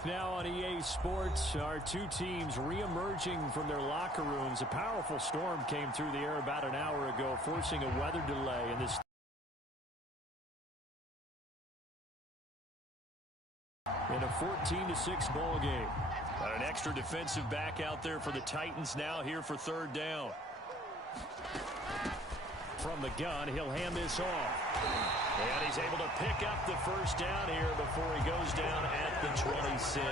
back now on EA Sports. Our two teams re-emerging from their locker rooms. A powerful storm came through the air about an hour ago, forcing a weather delay in this. In a 14-6 ball game. Got an extra defensive back out there for the Titans now here for third down. From the gun, he'll hand this off. And he's able to pick up the first down here before he goes down at the 26.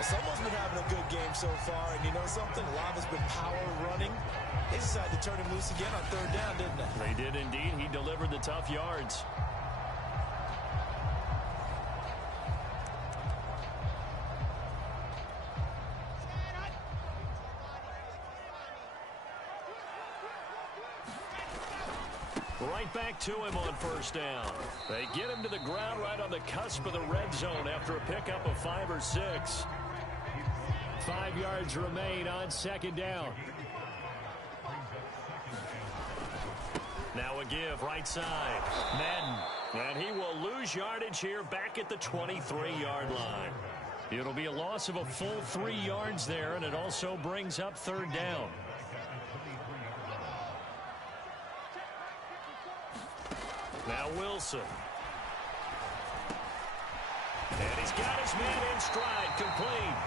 Someone's been having a good game so far, and you know something? A lot has been power running. They decided to turn him loose again on third down, didn't they? They did indeed. He delivered the tough yards. Right back to him on first down. They get him to the ground right on the cusp of the red zone after a pickup of 5 or 6. 5 yards remain on second down. Now a give right side. Madden. And he will lose yardage here back at the 23-yard line. It'll be a loss of a full 3 yards there, and it also brings up third down. Now Wilson. And he's got his man in stride, complete.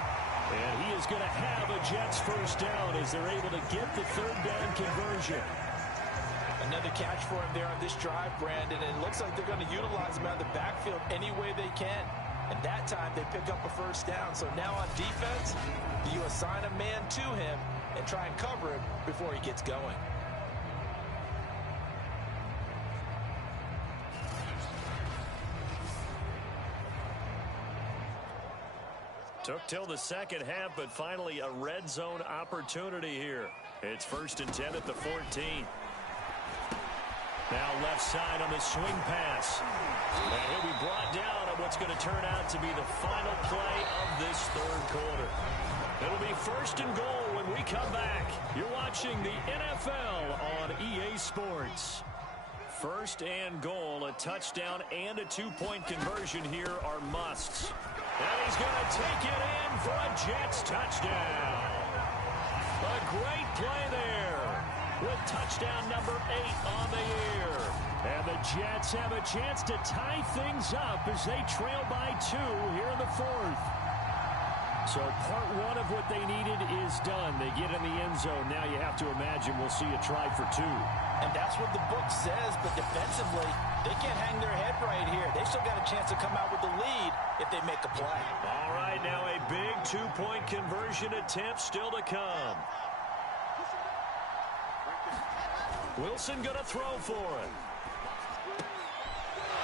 And he is going to have a Jets first down as they're able to get the third down conversion. Another catch for him there on this drive, Brandon. And it looks like they're going to utilize him out of the backfield any way they can. And that time they pick up a first down. So now on defense, you assign a man to him and try and cover him before he gets going. Took till the second half, but finally a red zone opportunity here. It's 1st and 10 at the 14. Now left side on the swing pass. And he'll be brought down on what's going to turn out to be the final play of this third quarter. It'll be 1st and goal when we come back. You're watching the NFL on EA Sports. 1st and goal, a touchdown and a 2-point conversion here are musts. And he's going to take it in for a Jets touchdown. A great play there with touchdown number 8 on the year. And the Jets have a chance to tie things up as they trail by 2 here in the 4th. So part 1 of what they needed is done. They get in the end zone. Now you have to imagine we'll see a try for 2. And that's what the book says, but defensively, they can't hang their head right here. They still got a chance to come out with the lead if they make a play. All right, now a big 2-point conversion attempt still to come. Wilson going to throw for it.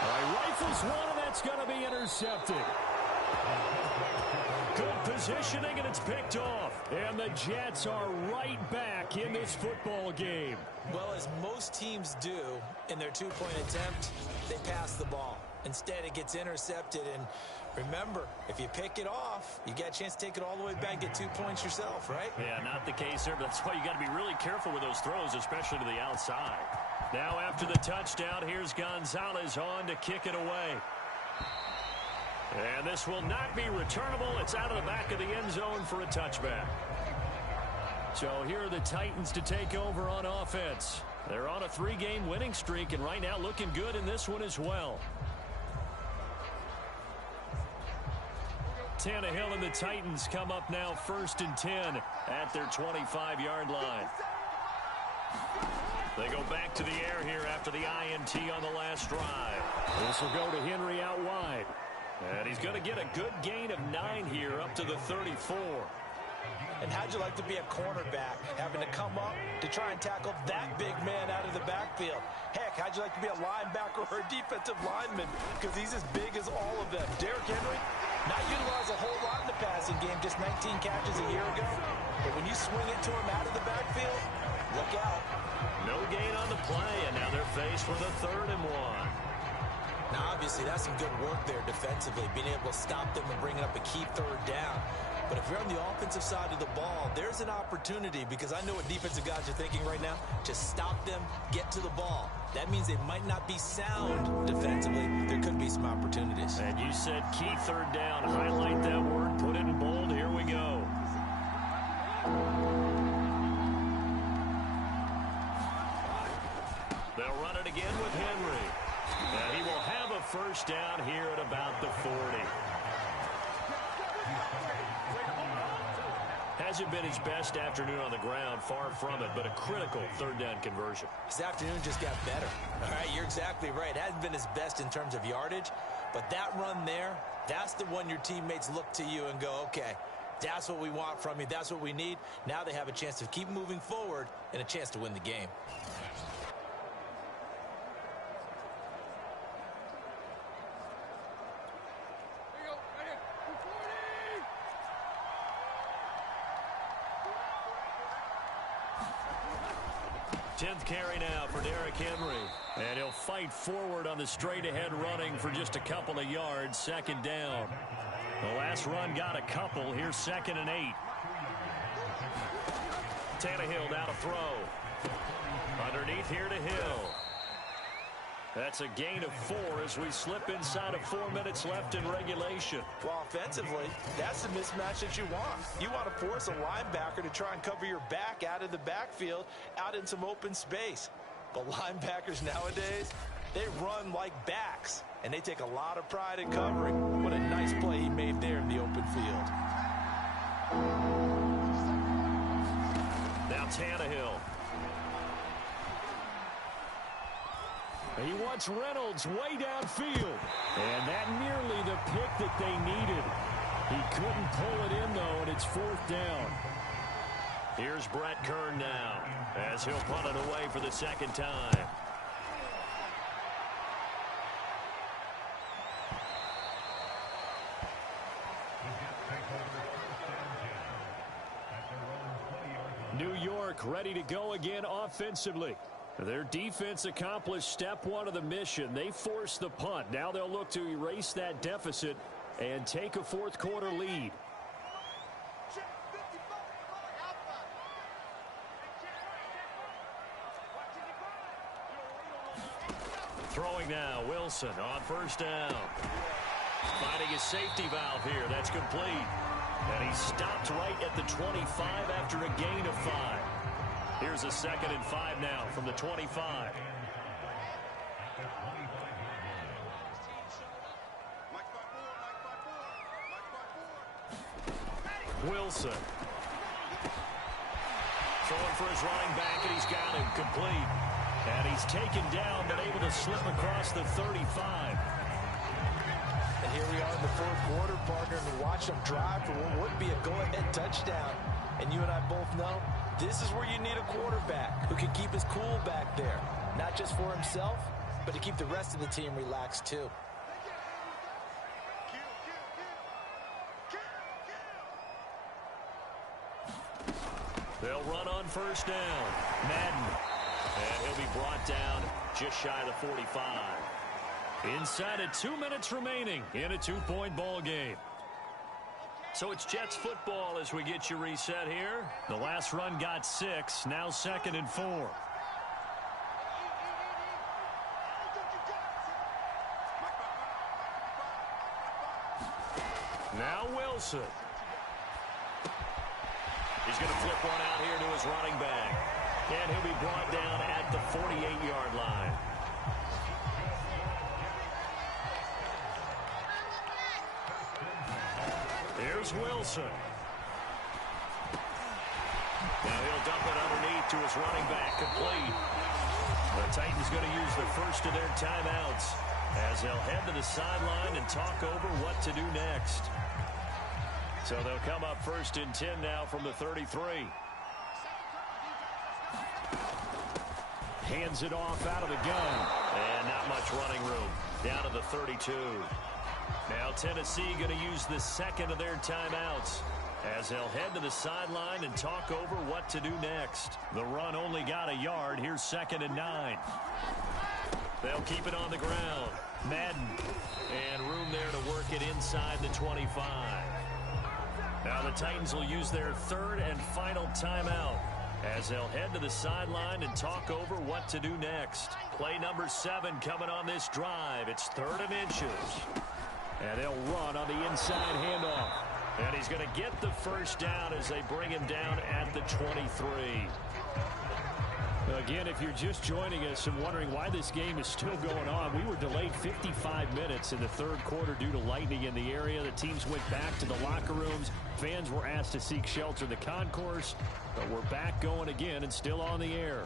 All right, rifles one, and that's going to be intercepted. Good positioning, and it's picked off. And the Jets are right back in this football game. Well, as most teams do in their 2-point attempt, they pass the ball. Instead, it gets intercepted. And remember, if you pick it off, you got a chance to take it all the way back, get 2 points yourself, right? Yeah, not the case there. But that's why you got to be really careful with those throws, especially to the outside. Now, after the touchdown, here's Gonzalez on to kick it away. And this will not be returnable. It's out of the back of the end zone for a touchback. So here are the Titans to take over on offense. They're on a 3-game winning streak, and right now looking good in this one as well. Tannehill and the Titans come up now 1st and 10 at their 25-yard line. They go back to the air here after the INT on the last drive. This will go to Henry out wide. And he's going to get a good gain of 9 here up to the 34. And how'd you like to be a cornerback, having to come up to try and tackle that big man out of the backfield? Heck, how'd you like to be a linebacker or a defensive lineman? Because he's as big as all of them. Derrick Henry, not utilized a whole lot in the passing game, just 19 catches a year ago. But when you swing it to him out of the backfield, look out. No gain on the play, and now they're faced with a 3rd and 1. Now, obviously, that's some good work there defensively, being able to stop them and bringing up a key third down. But if you're on the offensive side of the ball, there's an opportunity, because I know what defensive guys are thinking right now. Just stop them, get to the ball. That means they might not be sound defensively. There could be some opportunities. And you said key third down. Highlight that word, put it in bold. Here we go. They'll run it again with Henry. And he will have a first down here at about the 40. Hasn't been his best afternoon on the ground, far from it, but a critical third down conversion. His afternoon just got better. All right, you're exactly right. Hasn't been his best in terms of yardage, but that run there, that's the one your teammates look to you and go, okay, that's what we want from you. That's what we need. Now they have a chance to keep moving forward and a chance to win the game. Tenth carry now for Derrick Henry. And he'll fight forward on the straight-ahead running for just a couple of yards. Second down. The last run got a couple. Here's 2nd and 8. Tannehill down to throw. Underneath here to Hill. That's a gain of 4 as we slip inside of 4 minutes left in regulation. Well, offensively, that's the mismatch that you want. You want to force a linebacker to try and cover your back out of the backfield, out in some open space. But linebackers nowadays, they run like backs, and they take a lot of pride in covering. What a nice play he made there in the open field. Now Tannehill. He wants Reynolds way downfield. And that nearly the pick that they needed. He couldn't pull it in, though, and it's 4th down. Here's Brett Kern now, as he'll punt it away for the second time. New York ready to go again offensively. Their defense accomplished step 1 of the mission. They forced the punt. Now they'll look to erase that deficit and take a 4th quarter lead. Throwing now, Wilson on first down. Finding his safety valve here. That's complete. And he stopped right at the 25 after a gain of 5. Here's a 2nd and 5 now from the 25. Wilson. Throwing for his running back, and he's got him complete. And he's taken down, but able to slip across the 35. And here we are in the 4th quarter, partner, and watch them drive for what would be a go-ahead touchdown. And you and I both know this is where you need a quarterback who can keep his cool back there. Not just for himself, but to keep the rest of the team relaxed too. They'll run on first down. Madden. And he'll be brought down just shy of the 45. Inside of 2 minutes remaining in a 2-point ball game. So it's Jets football as we get you reset here. The last run got 6. Now 2nd and 4. Now Wilson. He's going to flip one out here to his running back. And he'll be brought down at the 48-yard line. Here's Wilson. Now he'll dump it underneath to his running back, complete. The Titans going to use the first of their timeouts as they'll head to the sideline and talk over what to do next. So they'll come up 1st and 10 now from the 33. Hands it off out of the gun. And not much running room. Down to the 32. Now Tennessee going to use the 2nd of their timeouts as they'll head to the sideline and talk over what to do next. The run only got a yard. Here's 2nd and 9. They'll keep it on the ground. Madden. And room there to work it inside the 25. Now the Titans will use their third and final timeout as they'll head to the sideline and talk over what to do next. Play number 7 coming on this drive. It's 3rd and inches. And they'll run on the inside handoff. And he's going to get the first down as they bring him down at the 23. Again, if you're just joining us and wondering why this game is still going on, we were delayed 55 minutes in the 3rd quarter due to lightning in the area. The teams went back to the locker rooms. Fans were asked to seek shelter in the concourse. But we're back going again and still on the air.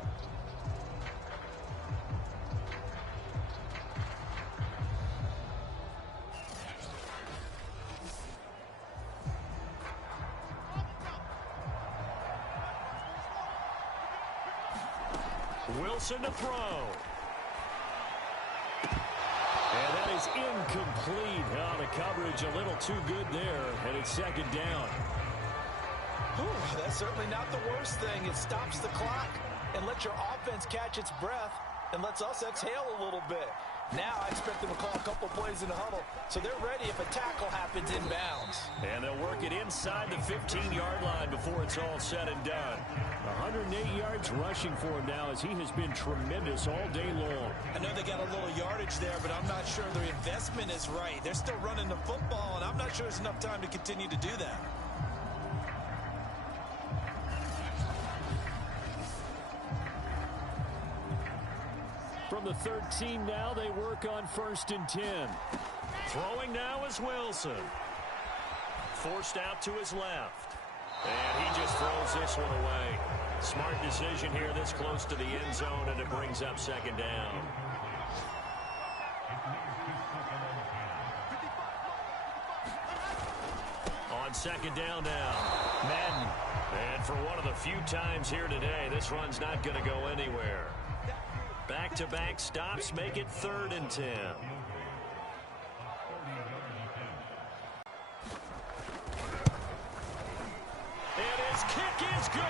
Wilson to throw. And that is incomplete. Oh, the coverage a little too good there, and it's 2nd down. Whew, that's certainly not the worst thing. It stops the clock and lets your offense catch its breath and lets us exhale a little bit. Now I expect them to call a couple plays in the huddle, so they're ready if a tackle happens inbounds. And they'll work it inside the 15-yard line before it's all said and done. 108 yards rushing for him now as he has been tremendous all day long. I know they got a little yardage there, but I'm not sure their investment is right. They're still running the football, and I'm not sure there's enough time to continue to do that. From the 13 now, they work on 1st and 10. Throwing now is Wilson. Forced out to his left. And he just throws this one away. Smart decision here this close to the end zone, and it brings up 2nd down. On 2nd down now, Madden. And for one of the few times here today, this run's not going to go anywhere. Back-to-back stops make it 3rd and 10. And his kick is good.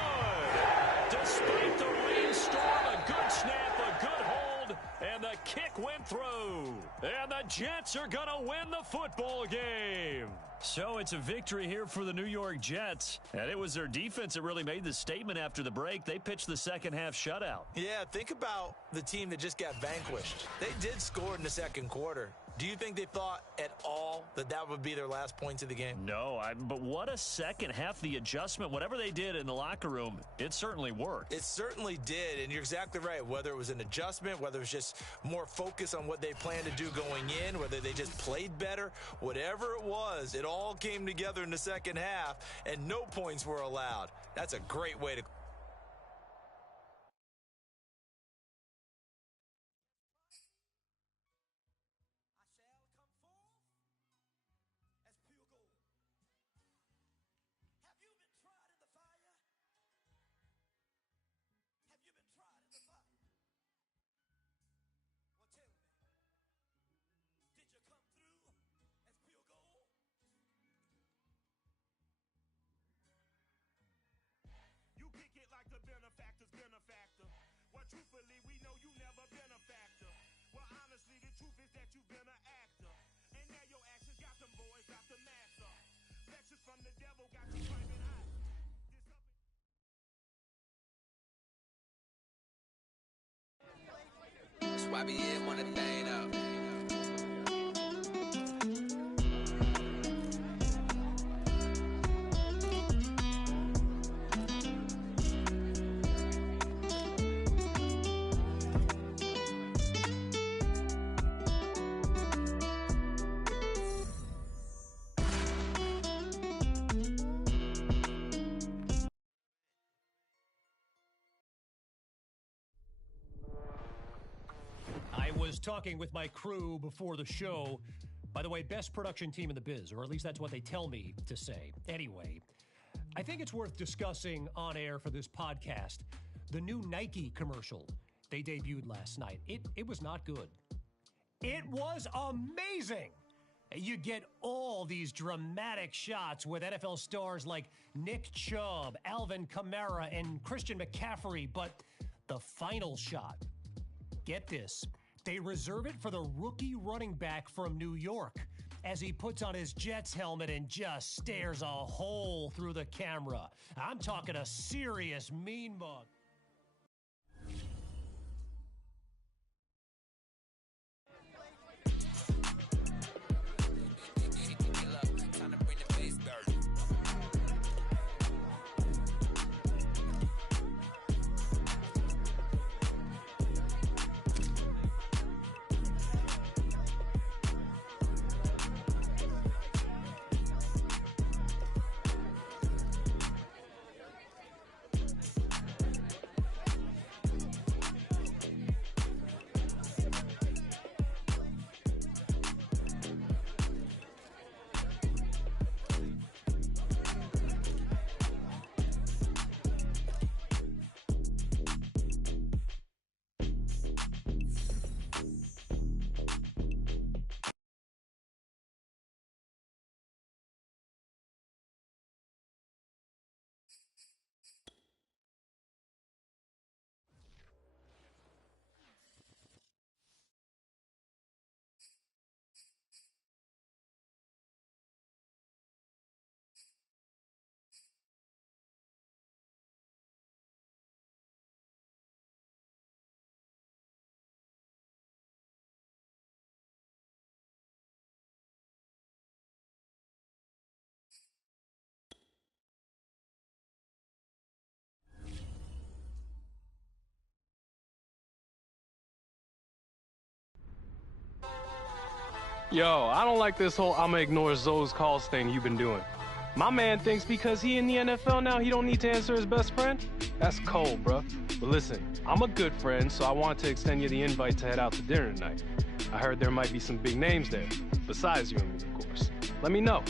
Despite the rainstorm, a good snap, a good hold, and the kick went through. And the Jets are going to win the football game. So it's a victory here for the New York Jets. And it was their defense that really made the statement after the break. They pitched the second-half shutout. Yeah, think about the team that just got vanquished. They did score in the 2nd quarter. Do you think they thought at all that that would be their last points of the game? No, but what a second half. The adjustment, whatever they did in the locker room, it certainly worked. It certainly did, and you're exactly right. Whether it was an adjustment, whether it was just more focus on what they planned to do going in, whether they just played better, whatever it was, it all came together in the second half, and no points were allowed. That's a great way to... Truthfully, we know you never been a factor. Well, honestly, the truth is that you've been an actor. And now your actions got them boys out the master. Lectures from the devil got you climbing high. That's why we in one thing up. Talking with my crew before the show. By the way, best production team in the biz, or at least that's what they tell me to say. Anyway, I think it's worth discussing on air for this podcast the new Nike commercial they debuted last night. It was not good. It was amazing. You get all these dramatic shots with NFL stars like Nick Chubb, Alvin Kamara, and Christian McCaffrey, but the final shot, get this, They reserve it for the rookie running back from New York as he puts on his Jets helmet and just stares a hole through the camera. I'm talking a serious mean mug. Yo, I don't like this whole I'ma ignore Zoe's calls thing you've been doing. My man thinks because he in the NFL now, he don't need to answer his best friend? That's cold, bruh. But listen, I'm a good friend, so I wanted to extend you the invite to head out to dinner tonight. I heard there might be some big names there, besides you and me, of course. Let me know.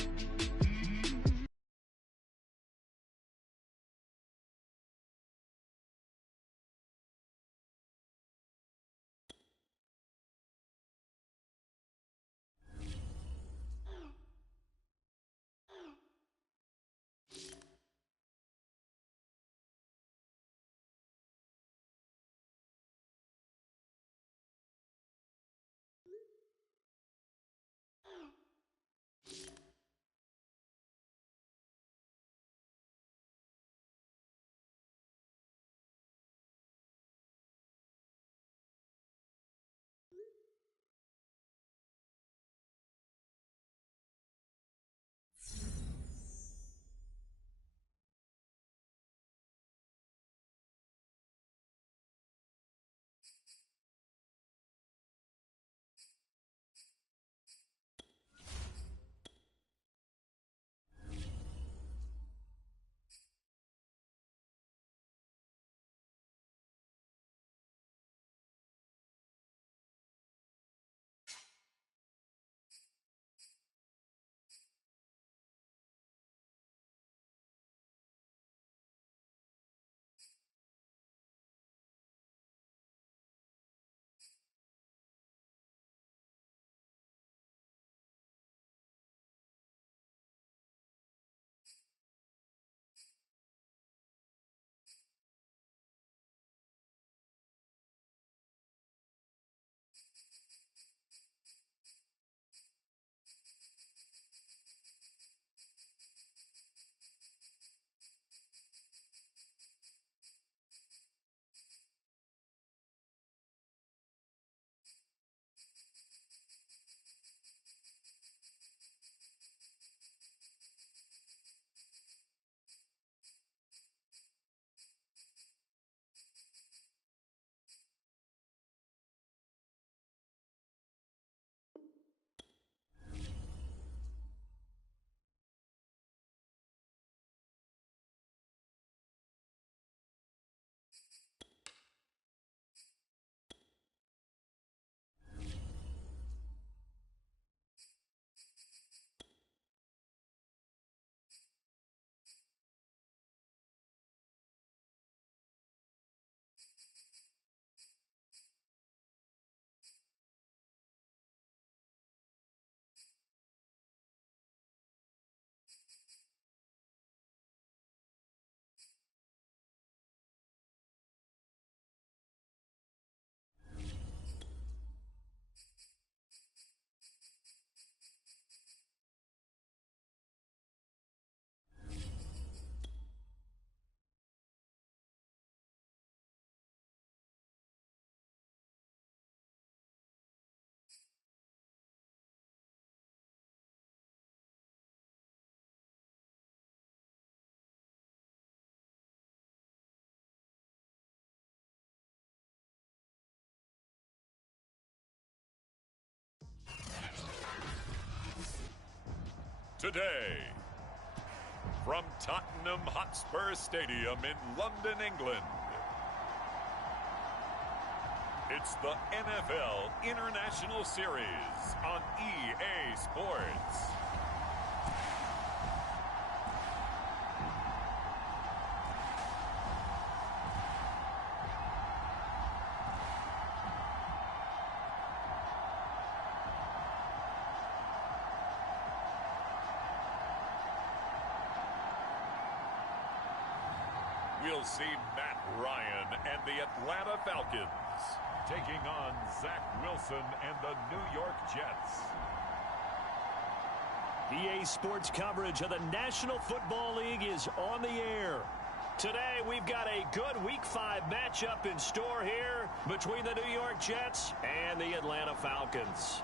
today, from Tottenham Hotspur Stadium in London, England, it's the NFL International Series on EA Sports. We'll see Matt Ryan and the Atlanta Falcons taking on Zach Wilson and the New York Jets. EA Sports coverage of the National Football League is on the air. Today, we've got a good Week 5 matchup in store here between the New York Jets and the Atlanta Falcons.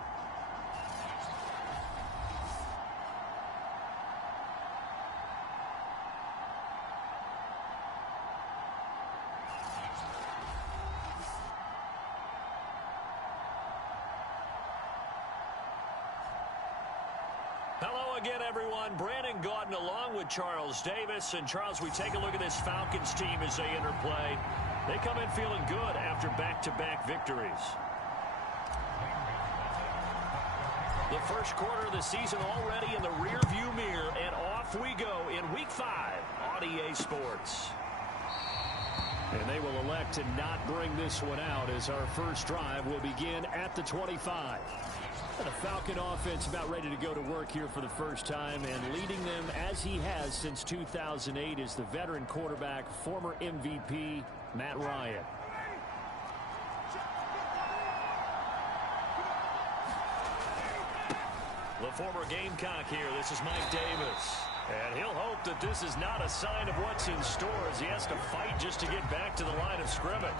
Hello again, everyone. Brandon Gaudin along with Charles Davis. And, Charles, we take a look at this Falcons team as they interplay. They come in feeling good after back-to-back victories. The first quarter of the season already in the rear-view mirror, and off we go in Week 5 on EA Sports. And they will elect to not bring this one out as our first drive will begin at the 25. The Falcon offense about ready to go to work here for the first time, and leading them as he has since 2008 is the veteran quarterback, former MVP, Matt Ryan. The former Gamecock here. This is Mike Davis. And he'll hope that this is not a sign of what's in store as he has to fight just to get back to the line of scrimmage.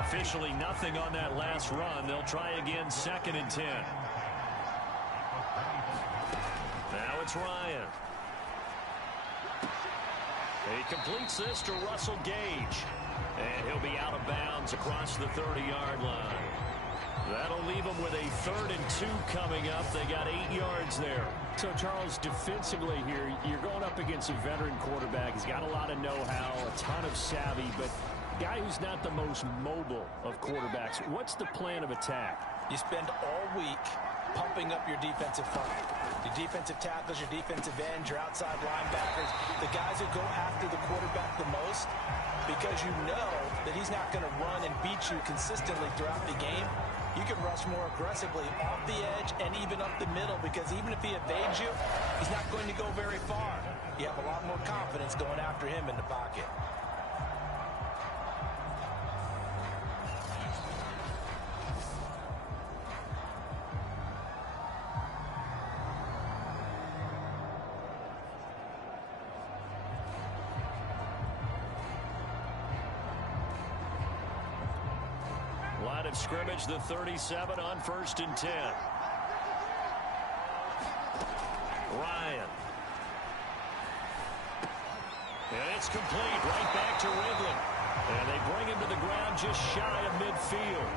Officially nothing on that last run. They'll try again, 2nd and 10. Now it's Ryan. He completes this to Russell Gage. And he'll be out of bounds across the 30-yard line. That'll leave them with a 3rd and 2 coming up. They got 8 yards there. So, Charles, defensively here, you're going up against a veteran quarterback. He's got a lot of know-how, a ton of savvy, but guy who's not the most mobile of quarterbacks. What's the plan of attack? You spend all week pumping up your defensive front. Your defensive tackles, your defensive ends, your outside linebackers, the guys who go after the quarterback the most, because you know that he's not going to run and beat you consistently throughout the game. You can rush more aggressively off the edge and even up the middle, because even if he evades you, he's not going to go very far. You have a lot more confidence going after him in the pocket. Line of scrimmage, the 37 on 1st and 10. Ryan. And it's complete right back to Ridley. And they bring him to the ground just shy of midfield.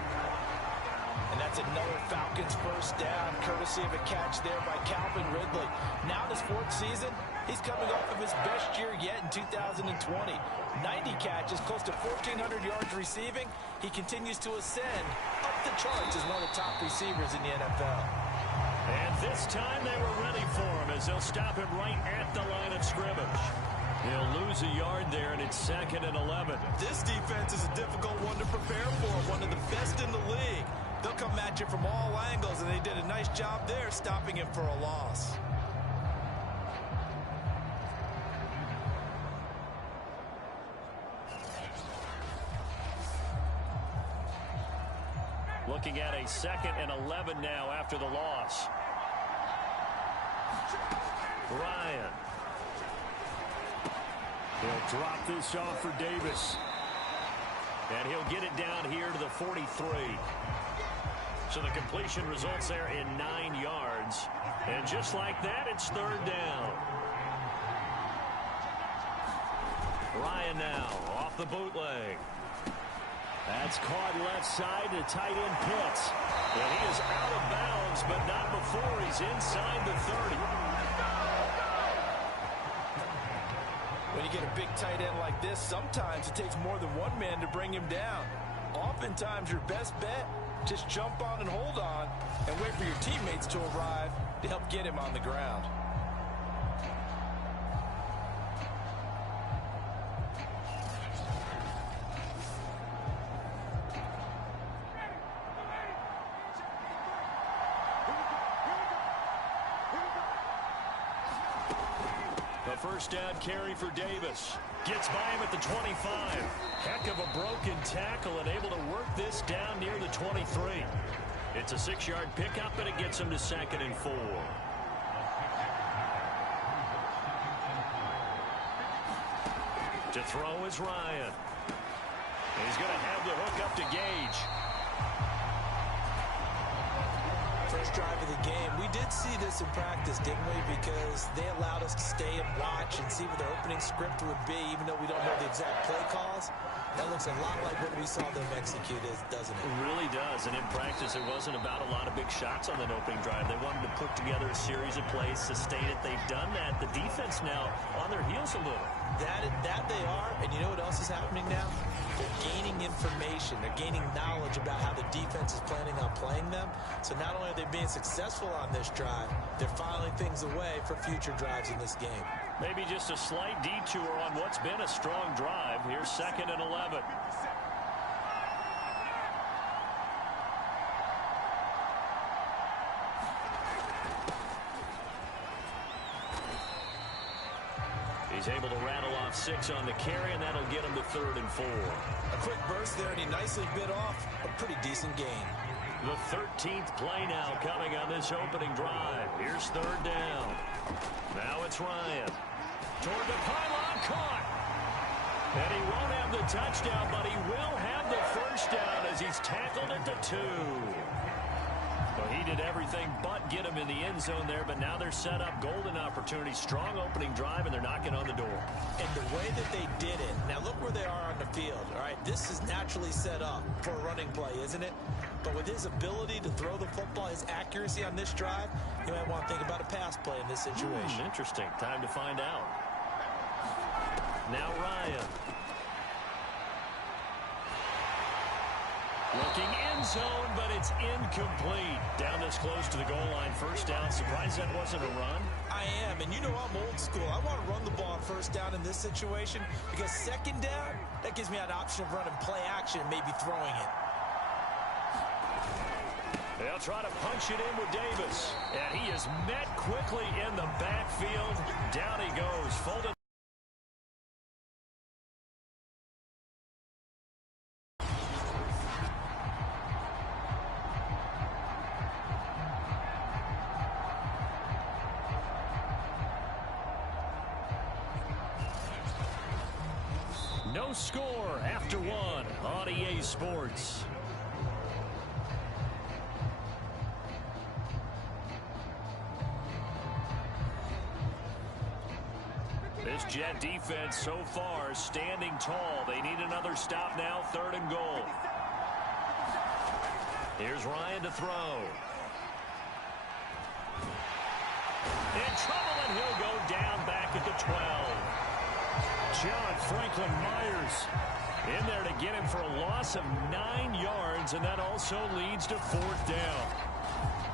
And that's another Falcons first down, courtesy of a catch there by Calvin Ridley. Now in his 4th season, he's coming off of his best year yet in 2020. 90 catches, close to 1,400 yards receiving. He continues to ascend up the charts as one of the top receivers in the NFL. And this time they were ready for him as they'll stop him right at the line of scrimmage. He'll lose a yard there, and it's 2nd and 11. This defense is a difficult one to prepare for, one of the best in the league. They'll come at you from all angles, and they did a nice job there stopping him for a loss. Looking at a 2nd and 11 now after the loss. Ryan. He'll drop this off for Davis. And he'll get it down here to the 43. So the completion results there in 9 yards. And just like that, it's 3rd down. Ryan now off the bootleg. That's caught left side to tight end Pitts. And he is out of bounds, but not before he's inside the 30. you get a big tight end like this, sometimes it takes more than one man to bring him down. Oftentimes, your best bet, just jump on and hold on and wait for your teammates to arrive to help get him on the ground. A first down carry for Davis. Gets by him at the 25. Heck of a broken tackle and able to work this down near the 23. It's a 6-yard pickup, and it gets him to 2nd and 4. To throw is Ryan. He's going to have the hook up to Gage. First drive of the game. We did see this in practice, didn't we? Because they allowed us to stay and watch and see what their opening script would be, even though we don't know the exact play calls. That looks a lot like what we saw them execute, doesn't it? It really does. And in practice, it wasn't about a lot of big shots on that opening drive. They wanted to put together a series of plays, sustain it. They've done that. The defense now on their heels a little. That they are. And you know what else is happening now? They're gaining information. They're gaining knowledge about how the defense is planning on playing them. So not only are they being successful on this drive, they're filing things away for future drives in this game. Maybe just a slight detour on what's been a strong drive. Here's 2nd and 11. He's able to rattle off 6 on the carry, and that'll get him to 3rd and 4. A quick burst there, and he nicely bit off a pretty decent gain. The 13th play now coming on this opening drive. Here's 3rd down. Now it's Ryan. Toward the pylon, caught. And he won't have the touchdown, but he will have the first down as he's tackled at the 2. Well, he did everything but get him in the end zone there, but now they're set up golden opportunity. Strong opening drive, and they're knocking on the door. And the way that they did it, now look where they are on the field, all right? This is naturally set up for a running play, isn't it? But with his ability to throw the football, his accuracy on this drive, you might want to think about a pass play in this situation. Interesting. Time to find out. Now Ryan. Looking end zone, but it's incomplete. Down this close to the goal line. First down. Surprised that wasn't a run? I am, and you know I'm old school. I want to run the ball on first down in this situation because 2nd down, that gives me an option of running play action and maybe throwing it. They'll try to punch it in with Davis. And he is met quickly in the backfield. Down he goes. Folded. No score after 1 on EA Sports. This Jet defense so far standing tall. They need another stop now. 3rd and goal. Here's Ryan to throw. In trouble, and he'll go down back at the 12. John Franklin Myers in there to get him for a loss of 9 yards, and that also leads to 4th down.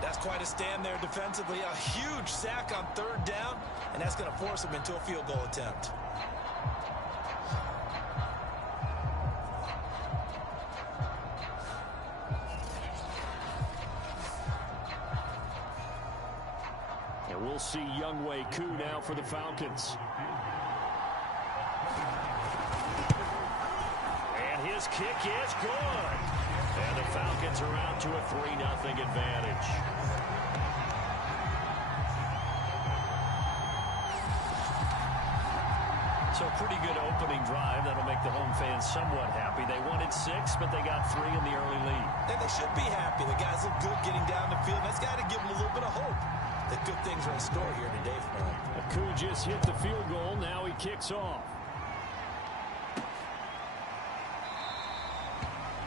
That's quite a stand there defensively. A huge sack on 3rd down, and that's going to force him into a field goal attempt. And we'll see Younghoe Koo now for the Falcons. And his kick is good. And the Falcons are out to a 3-0 advantage. So pretty good opening drive. That'll make the home fans somewhat happy. They wanted 6, but they got 3 in the early lead. And they should be happy. The guys look good getting down the field. That's got to give them a little bit of hope that good things are in store here today for them. Koo just hit the field goal. Now he kicks off.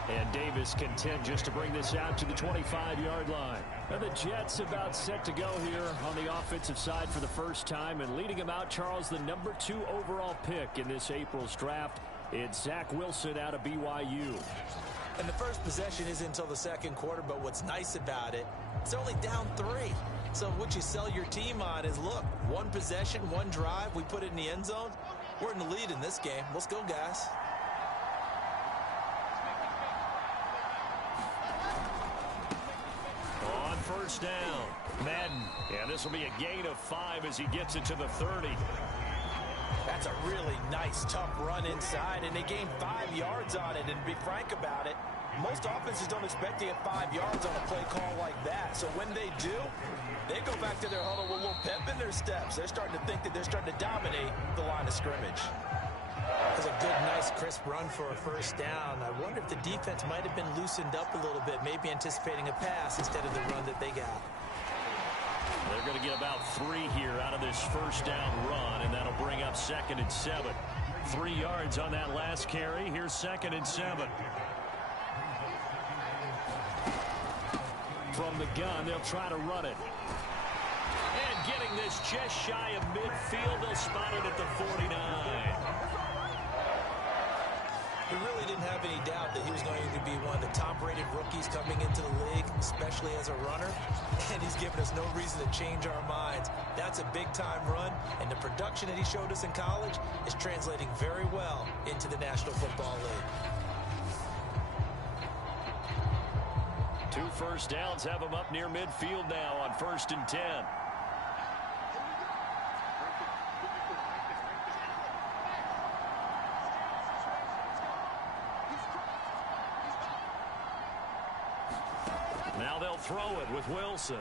And Davis content just to bring this out to the 25-yard line. And the Jets about set to go here on the offensive side for the first time. And leading them out, Charles, the number 2 overall pick in this April's draft. It's Zach Wilson out of BYU. And the first possession isn't until the second quarter, but what's nice about it, it's only down 3. So what you sell your team on is, look, 1 possession, 1 drive, we put it in the end zone. We're in the lead in this game. Let's go, guys. On first down, Madden. And this will be a gain of 5 as he gets it to the 30. That's a really nice, tough run inside, and they gained 5 yards on it. And to be frank about it, most offenses don't expect to get 5 yards on a play call like that. So when they do, they go back to their huddle with a little pep in their steps. They're starting to think that they're starting to dominate the line of scrimmage. That's a good, nice, crisp run for a first down. I wonder if the defense might have been loosened up a little bit, maybe anticipating a pass instead of the run that they got. They're going to get about 3 here out of this first down run, and that'll bring up 2nd and 7. 3 yards on that last carry. Here's 2nd and 7. From the gun, they'll try to run it. And getting this just shy of midfield, they'll spot it at the 49. We really didn't have any doubt that he was going to be one of the top-rated rookies coming into the league, especially as a runner. And he's given us no reason to change our minds. That's a big-time run, and the production that he showed us in college is translating very well into the National Football League. 2 first downs have him up near midfield now on 1st and 10. Now they'll throw it with Wilson.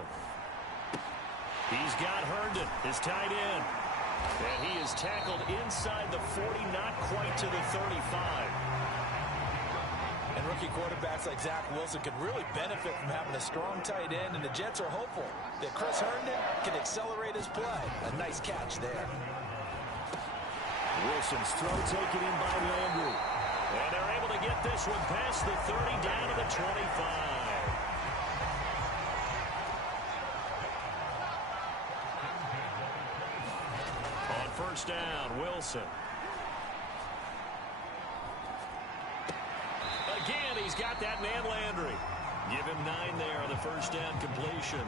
He's got Herndon, his tight end. And he is tackled inside the 40, not quite to the 35. And rookie quarterbacks like Zach Wilson could really benefit from having a strong tight end, and the Jets are hopeful that Chris Herndon can accelerate his play. A nice catch there. Wilson's throw taken in by Landry. And they're able to get this one past the 30 down to the 25. First down, Wilson. Again, he's got that man Landry. Give him 9 there on the first down completion.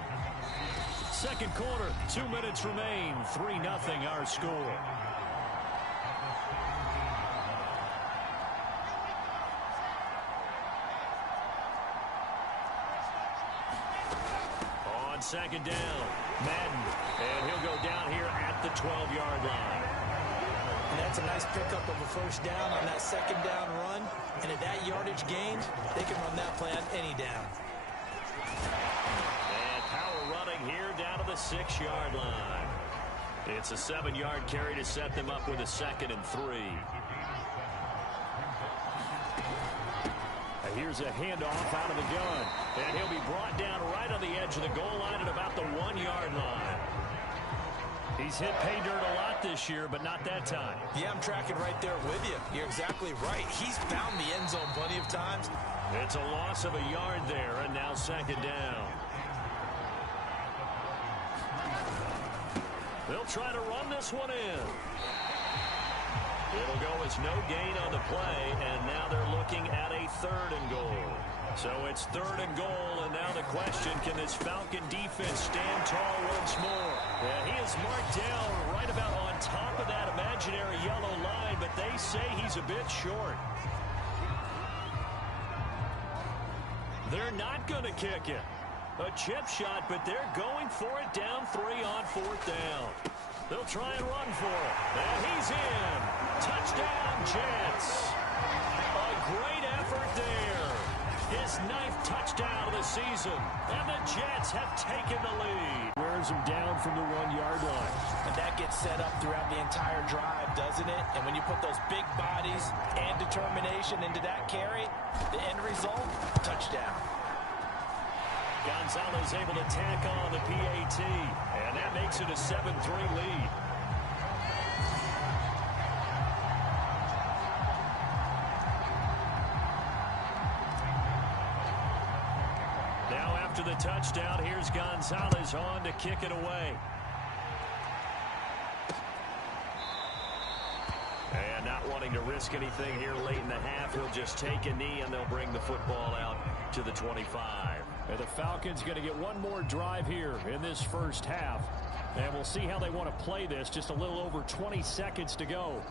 Second quarter, 2 minutes remain. 3-0 our score. On second down, Madden. And he'll go down here at the 12-yard line. And that's a nice pickup of a first down on that second down run. And at that yardage gain, they can run that play on any down. And power running here down to the 6-yard line. It's a 7-yard carry to set them up with a 2nd and 3. Here's a handoff out of the gun. And he'll be brought down right on the edge of the goal line at about the 1-yard line. He's hit pay dirt a lot this year, but not that time. Yeah, I'm tracking right there with you. You're exactly right. He's found the end zone plenty of times. It's a loss of a yard there, and now 2nd down. They'll try to run this one in. It'll go as no gain on the play, and now they're looking at a 3rd and goal. So it's 3rd and goal, and now the question, can this Falcon defense stand tall once more? Yeah, he is marked down right about on top of that imaginary yellow line, but they say he's a bit short. They're not going to kick it. A chip shot, but they're going for it down 3 on 4th down. They'll try and run for it. And he's in. Touchdown, Jets. A great effort there. His 9th touchdown of the season. And the Jets have taken the lead. Wears him down from the 1-yard line. And that gets set up throughout the entire drive, doesn't it? And when you put those big bodies and determination into that carry, the end result, touchdown. Gonzalez able to tack on the PAT, and that makes it a 7-3 lead. After the touchdown, here's Gonzalez on to kick it away. And not wanting to risk anything here late in the half, he'll just take a knee and they'll bring the football out to the 25. And the Falcons going to get one more drive here in this first half. And we'll see how they want to play this. Just a little over 20 seconds to go.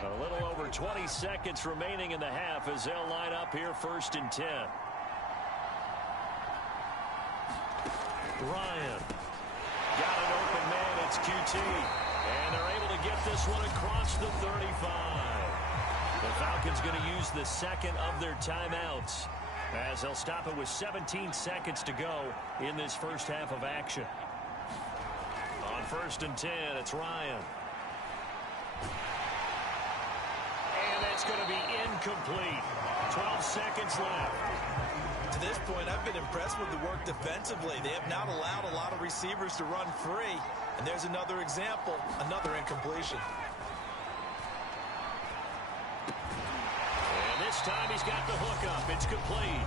A little over 20 seconds remaining in the half as they'll line up here 1st and 10. Ryan. Got an open man. It's QT. And they're able to get this one across the 35. The Falcons going to use the second of their timeouts as they'll stop it with 17 seconds to go in this first half of action. On 1st and 10, it's Ryan. And it's going to be incomplete. 12 seconds left. To this point, I've been impressed with the work defensively. They have not allowed a lot of receivers to run free. And there's another example, another incompletion. And this time he's got the hook up. It's complete.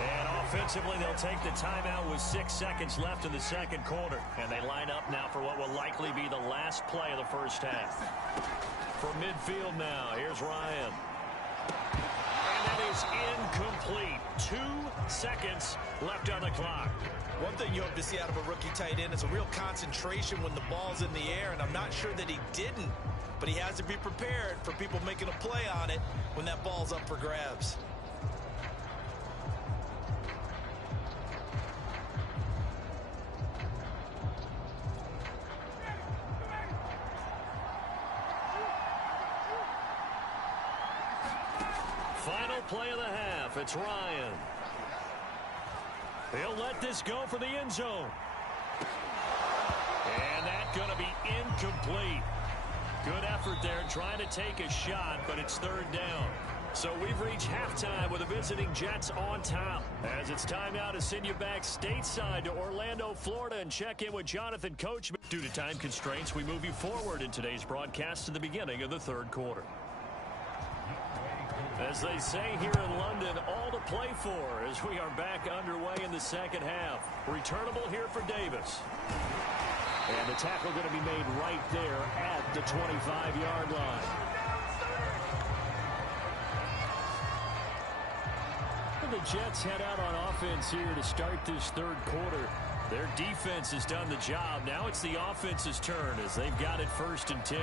And offensively, they'll take the timeout with 6 seconds left in the second quarter. And they line up now for what will likely be the last play of the first half. From midfield now, here's Ryan. And that is incomplete. 2 seconds left on the clock. One thing you hope to see out of a rookie tight end is a real concentration when the ball's in the air, and I'm not sure that he didn't, but he has to be prepared for people making a play on it when that ball's up for grabs. Final play of the half. It's Ryan. He'll let this go for the end zone. And that's going to be incomplete. Good effort there trying to take a shot, but it's 3rd down. So we've reached halftime with the visiting Jets on top. As it's time now to send you back stateside to Orlando, Florida, and check in with Jonathan Coachman. Due to time constraints, we move you forward in today's broadcast to the beginning of the 3rd quarter. As they say here in London, all to play for as we are back underway in the second half. Returnable here for Davis. And the tackle going to be made right there at the 25-yard line. And the Jets head out on offense here to start this 3rd quarter. Their defense has done the job. Now it's the offense's turn as they've got it 1st and 10.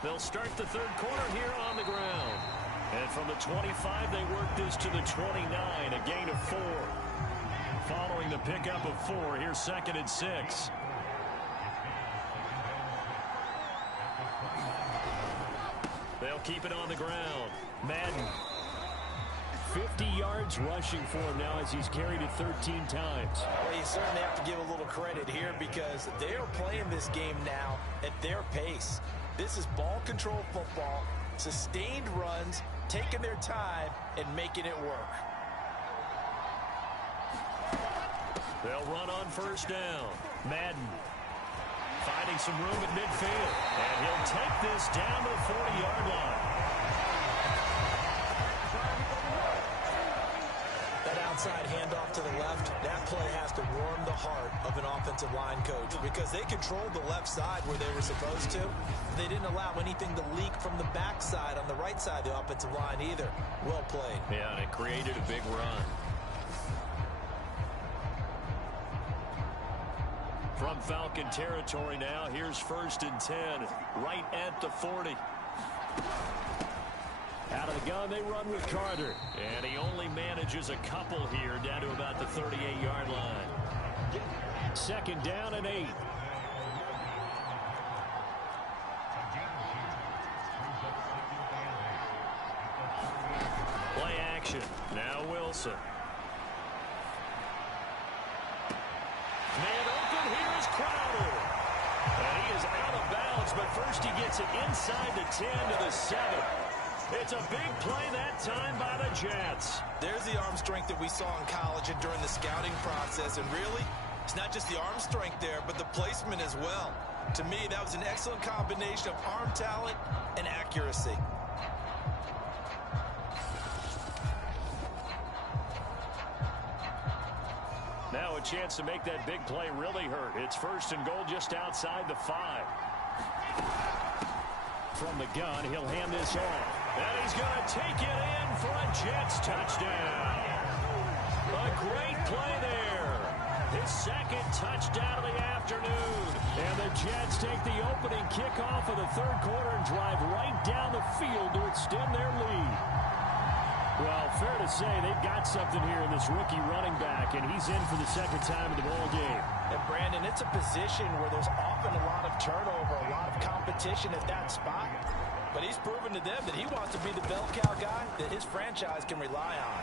They'll start the 3rd quarter here on the ground. And from the 25, they work this to the 29, a gain of 4. Following the pickup of 4, here's 2nd and 6. They'll keep it on the ground. Madden. 50 yards rushing for him now as he's carried it 13 times. Well, you certainly have to give a little credit here because they are playing this game now at their pace. This is ball control football, sustained runs, taking their time, and making it work. They'll run on 1st down. Madden finding some room at midfield. And he'll take this down to the 40-yard line. That outside handoff to the left, that play has to warm the heart of an offensive line coach because they controlled the left side where they were supposed to. They didn't allow anything to leak from the backside on the right side of the offensive line either. Well played. Yeah, and it created a big run. From Falcon territory now, here's 1st and 10, right at the 40. Out of the gun, they run with Carter. And he only manages a couple here down to about the 38-yard line. 2nd down and 8. Play action. Now Wilson. Man open, here is Crowder. And he is out of bounds, but first he gets it inside the 10 to the 7. It's a big play that time by the Jets. There's the arm strength that we saw in college and during the scouting process. And really, it's not just the arm strength there, but the placement as well. To me, that was an excellent combination of arm talent and accuracy. Now a chance to make that big play really hurt. It's first and goal just outside the 5. From the gun, he'll hand this off. And he's going to take it in for a Jets touchdown. A great play there. His second touchdown of the afternoon. And the Jets take the opening kickoff of the third quarter and drive right down the field to extend their lead. Well, fair to say they've got something here in this rookie running back, and he's in for the second time in the ball game. And Brandon, it's a position where there's often a lot of turnover, a lot of competition at that spot. But he's proven to them that he wants to be the bell cow guy that his franchise can rely on.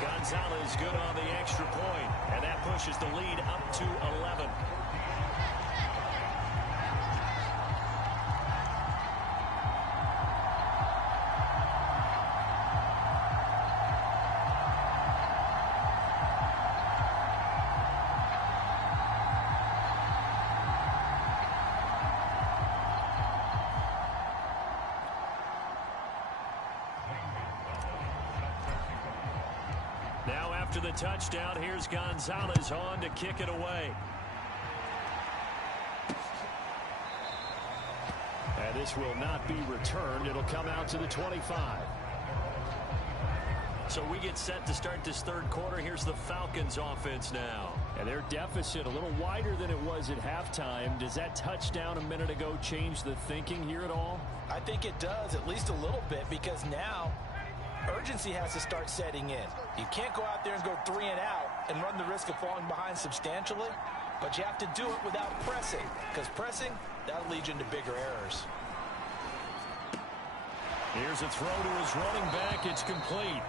Gonzalez good on the extra point, and that pushes the lead up to 11. After the touchdown, here's Gonzalez on to kick it away. And this will not be returned. It'll come out to the 25. So we get set to start this third quarter. Here's the Falcons offense now. And their deficit a little wider than it was at halftime. Does that touchdown a minute ago change the thinking here at all? I think it does, at least a little bit, because now urgency has to start setting in. You can't go out there and go 3 and out and run the risk of falling behind substantially, but you have to do it without pressing, because pressing, that'll lead you into bigger errors. Here's a throw to his running back. It's complete.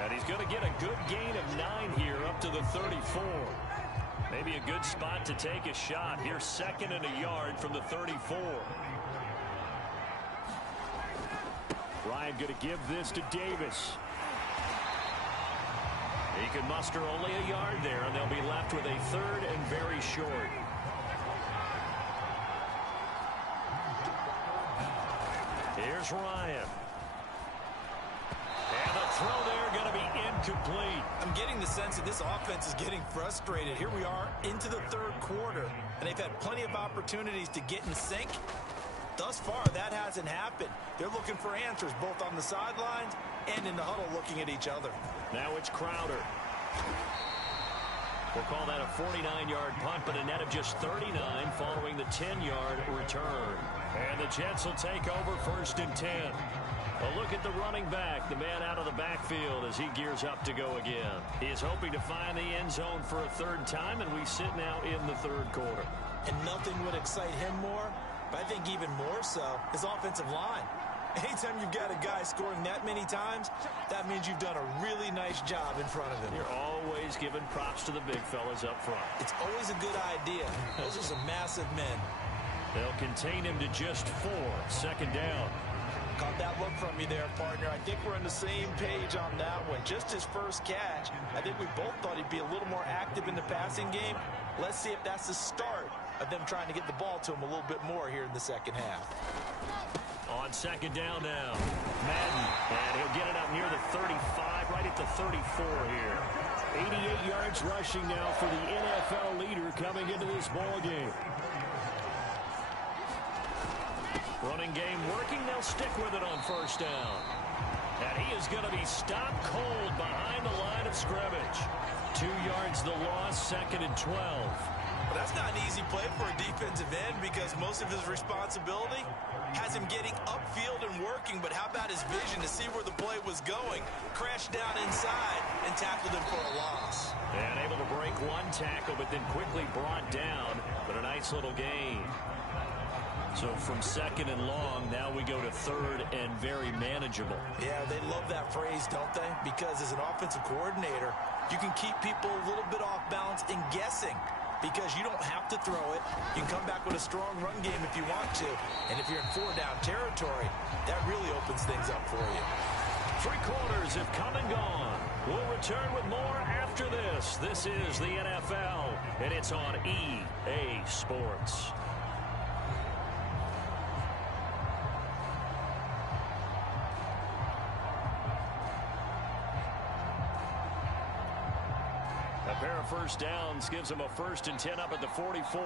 And he's going to get a good gain of 9 here up to the 34. Maybe a good spot to take a shot. Here's second and a yard from the 34. Ryan going to give this to Davis. He can muster only a yard there, and they'll be left with a third and very short. Here's Ryan. And the throw there going to be incomplete. I'm getting the sense that this offense is getting frustrated. Here we are into the third quarter, and they've had plenty of opportunities to get in sync. Thus far, that hasn't happened. They're looking for answers both on the sidelines and in the huddle looking at each other. Now it's Crowder. We'll call that a 49-yard punt, but a net of just 39 following the 10-yard return. And the Jets will take over first and 10. A look at the running back, the man out of the backfield as he gears up to go again. He is hoping to find the end zone for a third time, and we sit now in the third quarter. And nothing would excite him more, but I think even more so, his offensive line. Anytime you've got a guy scoring that many times, that means you've done a really nice job in front of him. You're always giving props to the big fellas up front. It's always a good idea. Those are some massive men. They'll contain him to just 4. Second down. Caught that look from you there, partner. I think we're on the same page on that one. Just his first catch. I think we both thought he'd be a little more active in the passing game. Let's see if that's the start of them trying to get the ball to him a little bit more here in the second half. On second down now, Madden, and he'll get it up near the 35, right at the 34 here. 88 yards rushing now for the NFL leader coming into this ball game. Running game working, they'll stick with it on first down. And he is going to be stopped cold behind the line of scrimmage. 2 yards the loss, second and 12. Well, that's not an easy play for a defensive end because most of his responsibility has him getting upfield and working, but how about his vision to see where the play was going? Crashed down inside and tackled him for a loss. And able to break one tackle, but then quickly brought down, but a nice little gain. So from second and long, now we go to third and very manageable. Yeah, they love that phrase, don't they? Because as an offensive coordinator, you can keep people a little bit off balance and guessing. because you don't have to throw it. You can come back with a strong run game if you want to. And if you're in 4-down territory, that really opens things up for you. 3 quarters have come and gone. We'll return with more after this. This is the NFL, and it's on EA Sports. A pair of first downs gives them a 1st and 10 up at the 44.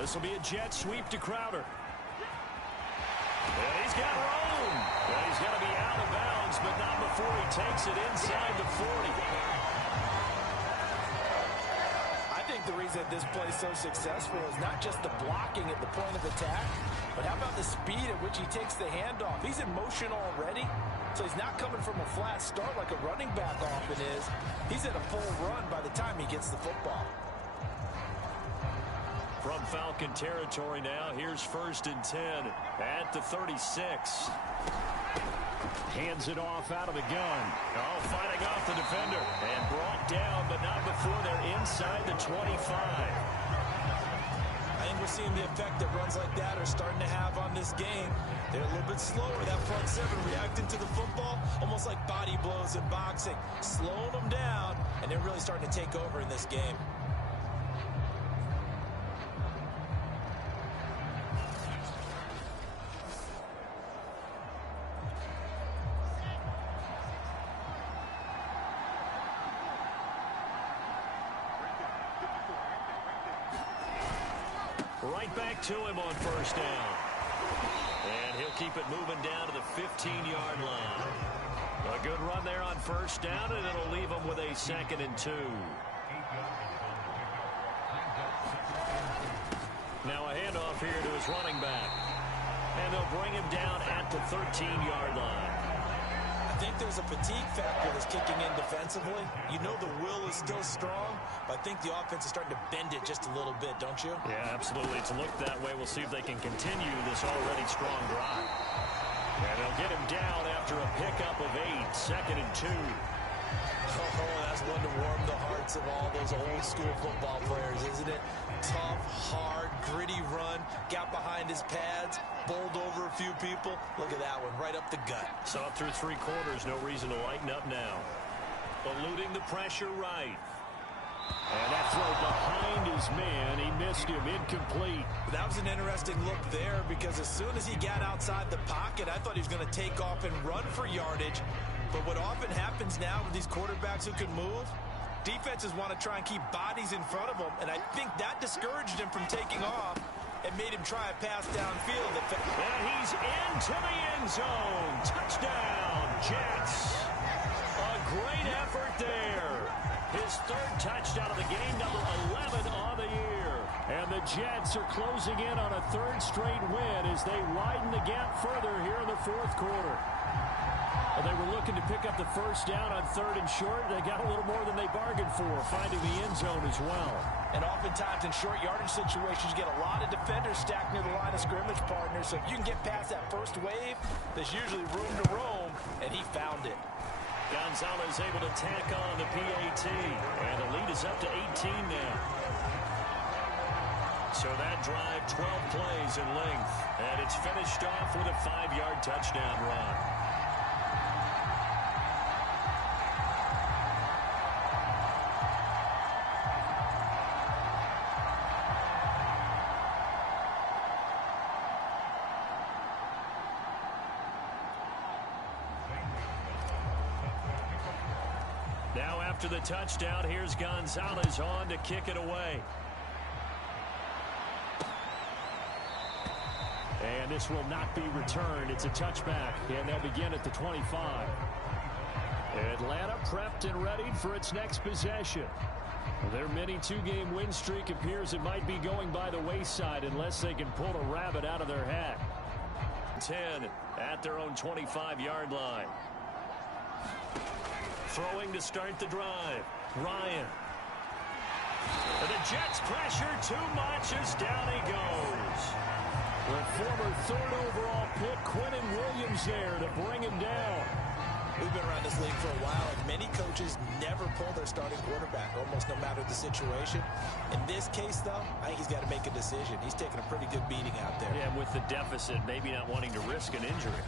This will be a jet sweep to Crowder. And he's got room. And he's got to be out of bounds, but not before he takes it inside the 40. I think the reason this play is so successful is not just the blocking at the point of attack, but how about the speed at which he takes the handoff? He's in motion already, so he's not coming from a flat start like a running back often is. He's at a full run by the time he gets the football. From Falcon territory now, here's 1st and 10 at the 36. Hands it off out of the gun. Oh, fighting off the defender. And brought down, but not before they're inside the 25. I think we're seeing the effect that runs like that are starting to have on this game. They're a little bit slower. That front 7 reacting to the football, almost like body blows in boxing. Slowing them down, and they're really starting to take over in this game. Right back to him on 1st down. And he'll keep it moving down to the 15-yard line. A good run there on 1st down, and it'll leave him with a 2nd and 2. Now a handoff here to his running back. And they'll bring him down at the 13-yard line. I think there's a fatigue factor that's kicking in defensively. You know the will is still strong, but I think the offense is starting to bend it just a little bit, don't you? Yeah, absolutely. It's looked that way. We'll see if they can continue this already strong drive. And they'll get him down after a pickup of 8, 2nd and 2. Oh, that's one to warm the hearts of all those old school football players, isn't it? Tough, hard, gritty run, got behind his pads, bowled over a few people. Look at that one, right up the gut. So up through 3 quarters, no reason to lighten up now. Eluding the pressure right. And that throw behind his man, he missed him, incomplete. That was an interesting look there because as soon as he got outside the pocket, I thought he was going to take off and run for yardage. But what often happens now with these quarterbacks who can move, defenses want to try and keep bodies in front of them, and I think that discouraged him from taking off and made him try a pass downfield. And he's into the end zone. Touchdown, Jets. A great effort there. His 3rd touchdown of the game, number 11 on the year. And the Jets are closing in on a 3rd straight win as they widen the gap further here in the 4th quarter. Well, they were looking to pick up the 1st down on 3rd and short. They got a little more than they bargained for, finding the end zone as well. And oftentimes in short yardage situations, you get a lot of defenders stacked near the line of scrimmage partners. So if you can get past that first wave, there's usually room to roam, and he found it. Gonzalez able to tack on the PAT, and the lead is up to 18 now. So that drive, 12 plays in length, and it's finished off with a 5-yard touchdown run. Now after the touchdown, here's Gonzalez on to kick it away. And this will not be returned. It's a touchback, and they'll begin at the 25. Atlanta prepped and ready for its next possession. Their mini 2-game win streak appears it might be going by the wayside unless they can pull a rabbit out of their hat. 10 at their own 25-yard line. Throwing to start the drive. Ryan. And the Jets pressure too much as down he goes. The former 3rd overall pick, Quinnen Williams, there to bring him down. We've been around this league for a while, and many coaches never pull their starting quarterback, almost no matter the situation. In this case, though, I think he's got to make a decision. He's taking a pretty good beating out there. Yeah, with the deficit, maybe not wanting to risk an injury.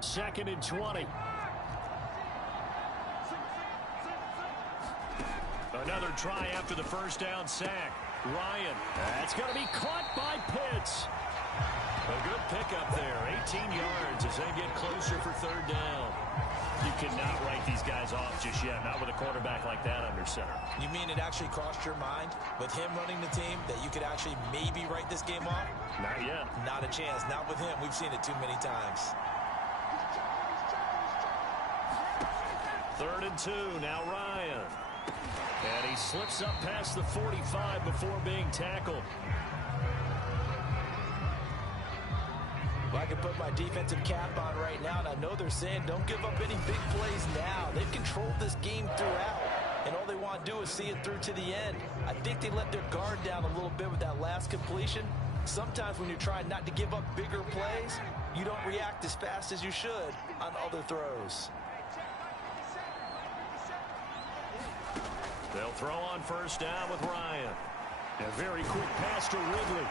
Second and 20. Another try after the first down sack. Ryan. That's going to be caught by Pitts. A good pickup there. 18 yards as they get closer for third down. You cannot write these guys off just yet, not with a quarterback like that under center. You mean it actually crossed your mind with him running the team that you could actually maybe write this game off? Not yet. Not a chance. Not with him. We've seen it too many times. Third and 2. Now Ryan. And he slips up past the 45 before being tackled. Well, I can put my defensive cap on right now, and I know they're saying don't give up any big plays now. They've controlled this game throughout, and all they want to do is see it through to the end. I think they let their guard down a little bit with that last completion. Sometimes when you're trying not to give up bigger plays, you don't react as fast as you should on other throws. They'll throw on first down with Ryan. A very quick pass to Ridley.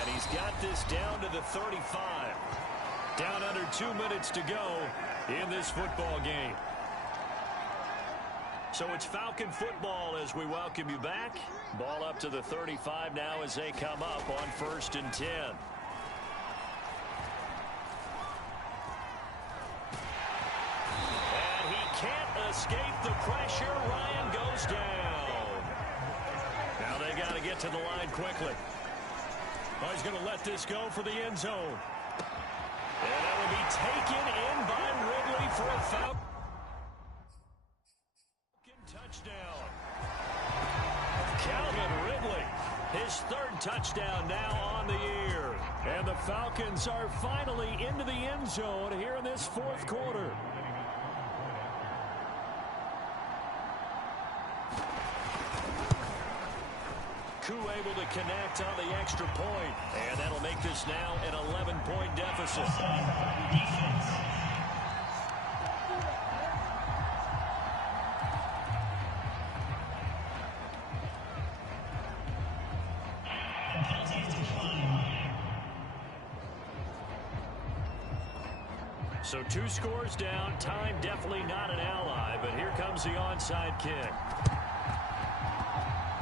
And he's got this down to the 35. Down under 2 minutes to go in this football game. So it's Falcon football as we welcome you back. Ball up to the 35 now as they come up on first and 10. And he can't escape the pressure. Ryan goes down. Now they got to get to the line quickly. Oh, he's going to let this go for the end zone. And that will be taken in by Ridley for a Falcon touchdown. Calvin Ridley, his third touchdown now on the year. And the Falcons are finally into the end zone here in this fourth quarter. Able to connect on the extra point, and that'll make this now an 11-point deficit. So 2 scores down. Time definitely not an ally, but here comes the onside kick.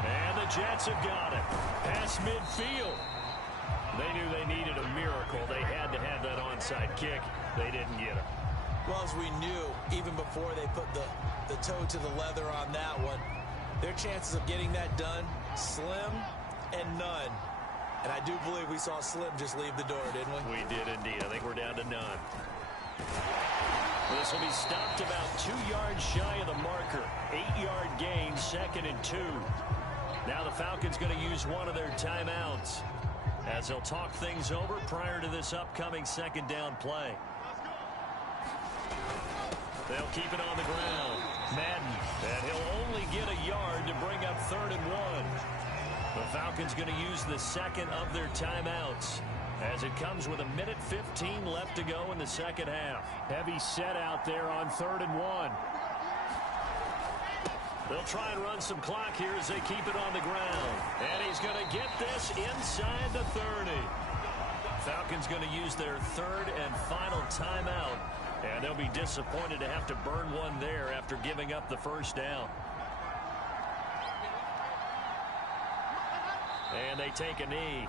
And the Jets have got it. Past midfield. They knew they needed a miracle. They had to have that onside kick. They didn't get it. Well, as we knew, even before they put the toe to the leather on that one, their chances of getting that done, slim and none. And I do believe we saw Slim just leave the door, didn't we? We did indeed. I think we're down to none. This will be stopped about 2 yards shy of the marker. 8-yard gain, second and 2. Now the Falcons going to use one of their timeouts as they'll talk things over prior to this upcoming second down play. They'll keep it on the ground. Madden, and he'll only get a yard to bring up third and 1. The Falcons going to use the second of their timeouts as it comes with 1:15 left to go in the second half. Heavy set out there on third and 1. They'll try and run some clock here as they keep it on the ground. And he's going to get this inside the 30. Falcons going to use their third and final timeout. And they'll be disappointed to have to burn one there after giving up the first down. And they take a knee.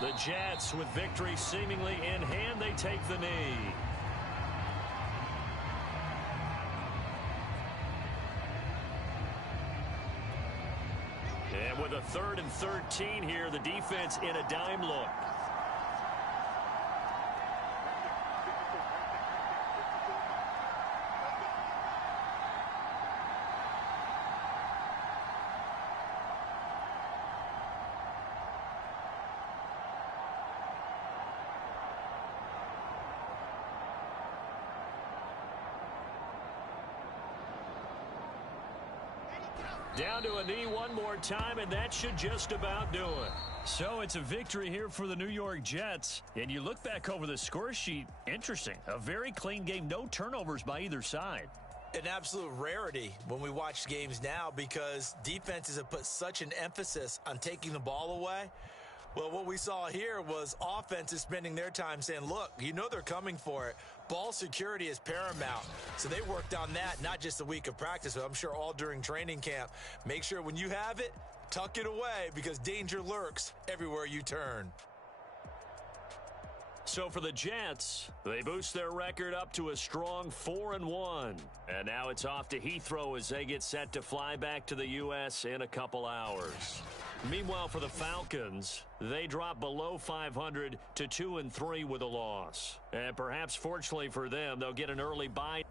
The Jets, with victory seemingly in hand, they take the knee. And with a 3rd and 13 here, the defense in a dime look. Down to a knee one more time, and that should just about do it. So it's a victory here for the New York Jets. And you look back over the score sheet, interesting. A very clean game, no turnovers by either side. An absolute rarity when we watch games now because defenses have put such an emphasis on taking the ball away. Well, what we saw here was offenses spending their time saying, look, you know they're coming for it. Ball security is paramount. So they worked on that, not just a week of practice, but I'm sure all during training camp. Make sure when you have it, tuck it away because danger lurks everywhere you turn. So for the Jets, they boost their record up to a strong 4-1. And now it's off to Heathrow as they get set to fly back to the U.S. in a couple hours. Meanwhile, for the Falcons, they drop below 500 to 2-3 with a loss. And perhaps fortunately for them, they'll get an early bye.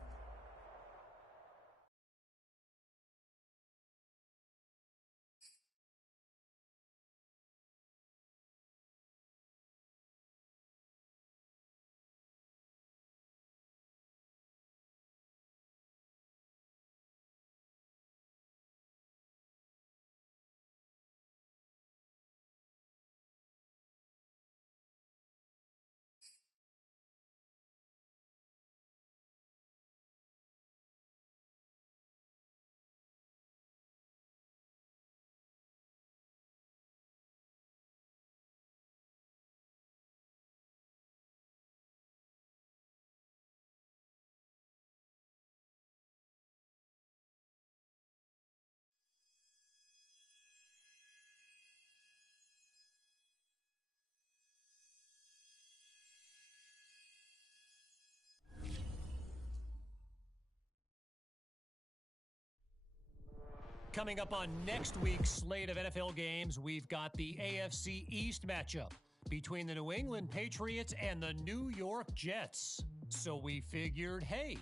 Coming up on next week's slate of NFL games, we've got the AFC East matchup between the New England Patriots and the New York Jets. So we figured, hey,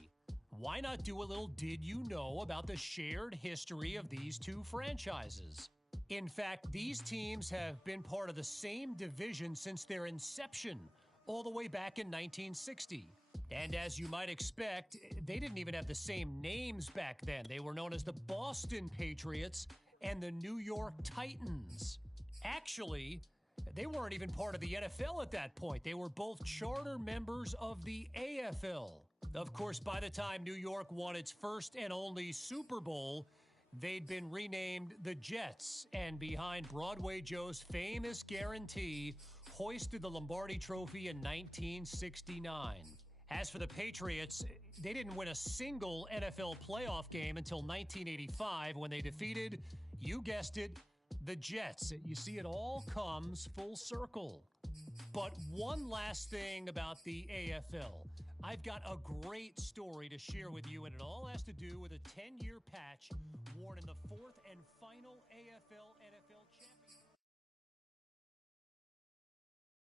why not do a little did you know about the shared history of these two franchises? In fact, these teams have been part of the same division since their inception, all the way back in 1960. And as you might expect, they didn't even have the same names back then. They were known as the Boston Patriots and the New York Titans. Actually, they weren't even part of the NFL at that point. They were both charter members of the AFL. Of course, by the time New York won its first and only Super Bowl, they'd been renamed the Jets, and behind Broadway Joe's famous guarantee, hoisted the Lombardi Trophy in 1969. As for the Patriots, they didn't win a single NFL playoff game until 1985 when they defeated, you guessed it, the Jets. You see, it all comes full circle. But one last thing about the AFL. I've got a great story to share with you, and it all has to do with a 10-year patch worn in the fourth and final AFL-NFL